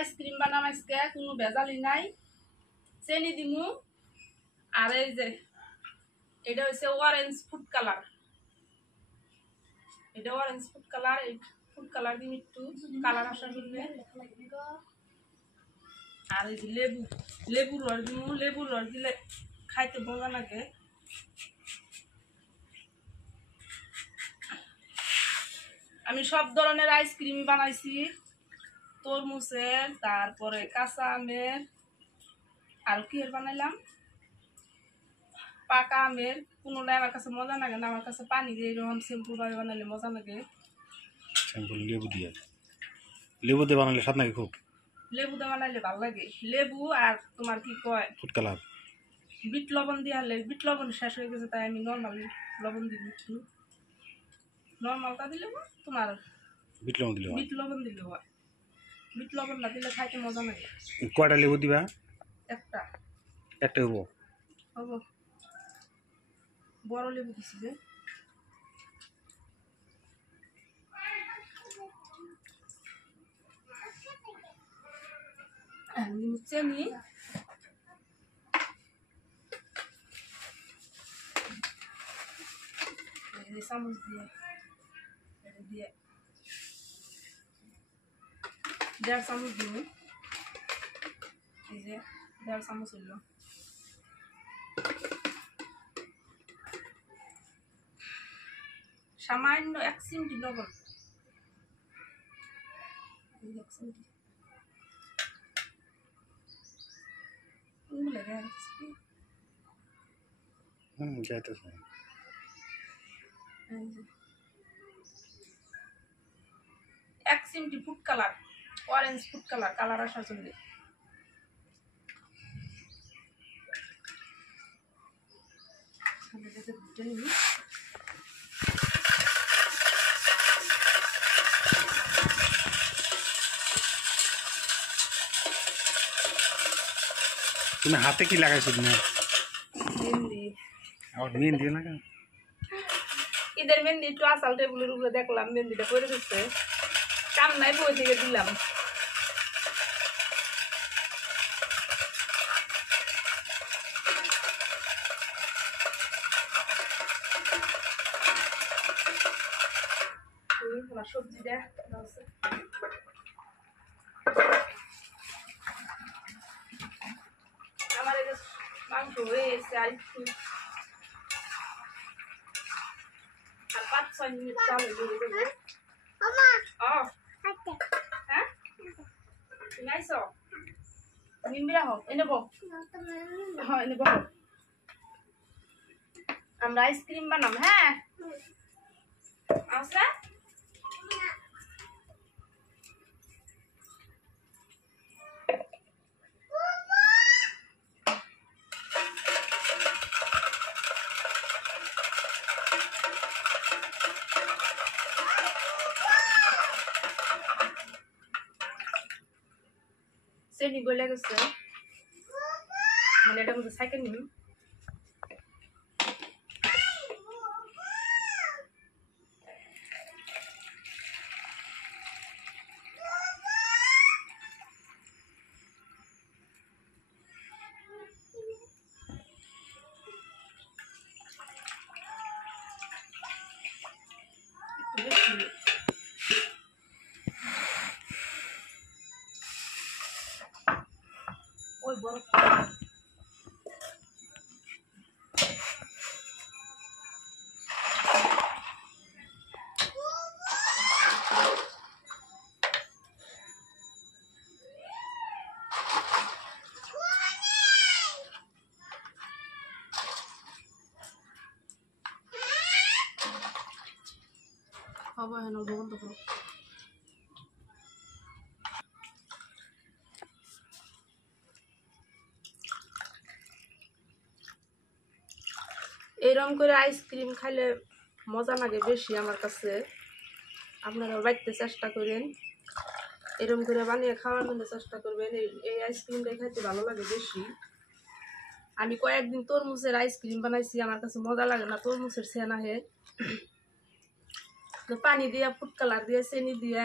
Ice cream বানাম আজকে কোনো ভেজালি নাই চেনি দিমু আর এই যে এটা হচ্ছে অরেঞ্জ ফুড কালার এটা অরেঞ্জ ফুড কালার এই ফুড কালার দিন একটু কালার আসার জন্য আর এই যে লেবুর রস দিমু লেবুর রস দিলে খাইতে মজা লাগে আমি সব ধরনের আইসক্রিম বানাইছি তরমুজের তারপরে কাঁচা আমের আর কি এর বানাইলাম পাকা আমের কোনোটাই আমার কাছে মজা লাগে না আমার কাছে পানি দিয়ে এরকম সিম্পল ভাবে বানাইলে মজা লাগে সিম্পল লেবু দিয়ে বানাইলে স্বাদ লাগে খুব লেবু দিয়ে বানাইলে ভালো লাগে লেবু আর তোমার কি কয় ফুড কালার বিট লবণ দিয়ে আনলে বিট লবণ শেষ হয়ে গেছে তাই আমি নর্মাল লবণ দিব একটু নর্মালটা দিলে তোমার বিট লবণ দিলে বিট লবণ দিলে হয় বিট লবণ না দিলে খাইতে মজা লাগে কয়টা লেবু দিবা একটা হবো হবো বড় লেবু দিছি যে চিনি চামচ দিয়ে দিয়ে 1.5 চামচ দিব এই যে 1.5 চামচ হইল সামান্য 1 চিমটি লবণ যাইতেছে 1 চিমটি food colour orange food colour আসার জন্য তুমি হাতে কি লাগাইছো তুমি মেহেন্দি আর মেহেন্দি লাগা ঈদের মেহেন্দি একটু আসাল টেবিলের উপরে দেখলাম মেহেন্দিটা পরে গেছে কাম নাই বই থেকে দিলাম সবজিটা আমার এই মাংস হয়ে এসে আর একটু আর 5-6 মিনিট চাল হয়ে যাবে হ্যাঁ তুমি আইসো নিম্বিরা হোক এনে বো হ্যাঁ এনে বো আমরা আইসক্রিম বানাম হ্যাঁ আসা চেনি গলে গেছে মানে এটা মধ্যে সাইকেল নিন ওই বড় খাবো হেন বন্ধ করো এরকম করে আইসক্রিম খাইলে মজা লাগে বেশি আমার কাছে আপনারা বাড়িতে চেষ্টা করেন এরকম করে বানিয়ে খাওয়ার জন্য চেষ্টা করবেন এই আইসক্রিমটা খাইতে ভালো লাগে বেশি আমি কয়েকদিন তরমুজের আইসক্রিম বানাইছি আমার কাছে মজা লাগে না তরমুজের সেনা হে তো পানি দিয়া ফুড কালার দিয়ে চিনি দিয়া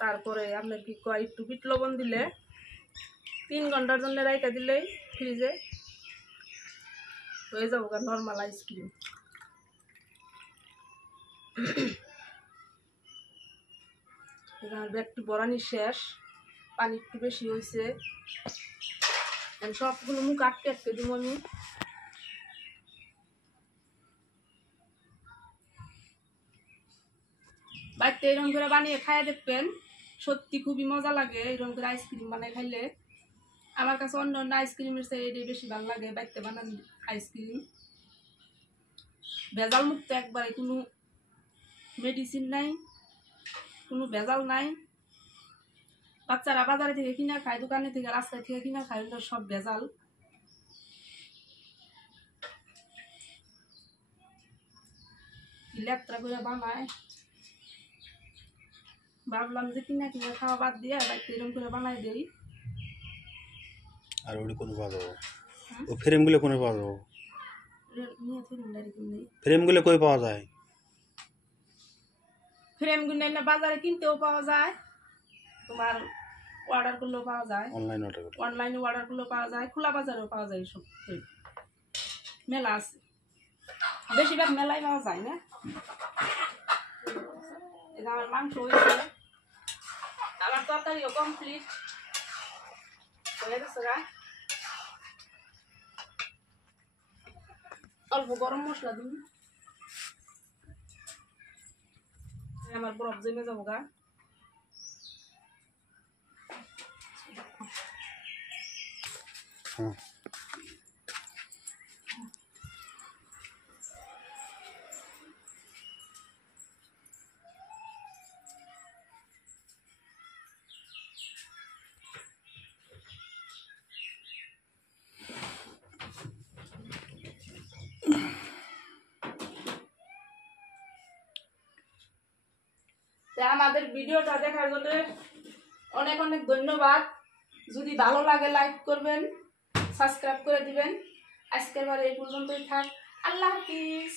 তারপরে আপনার কি কয় একটু বিট লবণ দিলে 3 ঘন্টার জন্য রাইখা দিলেই ফ্রিজে হয়ে যাবো নর্মাল আইসক্রিম। ব্যাগটি বরানি শেষ, পানি একটু বেশি হয়েছে, সবগুলো মুখ আটকে আটকে দিব আমি। বাড়িতে এরকম করে বানিয়ে খাইয়ে দেখবেন, সত্যি খুবই মজা লাগে এরকম করে আইসক্রিম বানিয়ে খাইলে। আমার কাছে অন্য অন্য আইসক্রিমের চেয়ে এটাই বেশি ভালো লাগে, বাড়িতে বানান আইসক্রিম। ভেজাল মুক্ত একবারে, কোনো মেডিসিন নাই, কোনো ভেজাল নাই। বাচ্চারা বাজারে থেকে কিনা খায়, দোকানে থেকে রাস্তায় থেকে কিনা খায়, সব ভেজাল। লেট্রা করে বানায়, ভাবলাম যে কিনা কিনা খাওয়া বাদ দিয়ে বাড়িতে এরকম করে বানাই দেই। আর ওটা কোন পাওয়া যাবো? ও ফ্রেমগুলো কোনে পাওয়া যাবো? ফ্রেমগুলো কই পাওয়া যায়? ফ্রেমগুলো এনে বাজারে কিনতেও পাওয়া যায়, তোমার অর্ডার করলেও পাওয়া যায়, অনলাইনে অর্ডার করলেও পাওয়া যায়, খোলা বাজারেও পাওয়া যায়। সব মেলা আছে, বেশিরভাগ মেলায় পাওয়া যায় না। আমার মাংস হয়েছে, আমার তরকারিও কমপ্লিট হয়ে গেছে গা। অল্প গরম মশলা দিন, আমার বরফ জমে যাবো গা। আমাদের ভিডিওটা দেখার জন্য অনেক অনেক ধন্যবাদ। যদি ভালো লাগে লাইক করবেন, সাবস্ক্রাইব করে দিবেন। আজকের বারে এই পর্যন্তই থাক। আল্লাহ হাফিজ।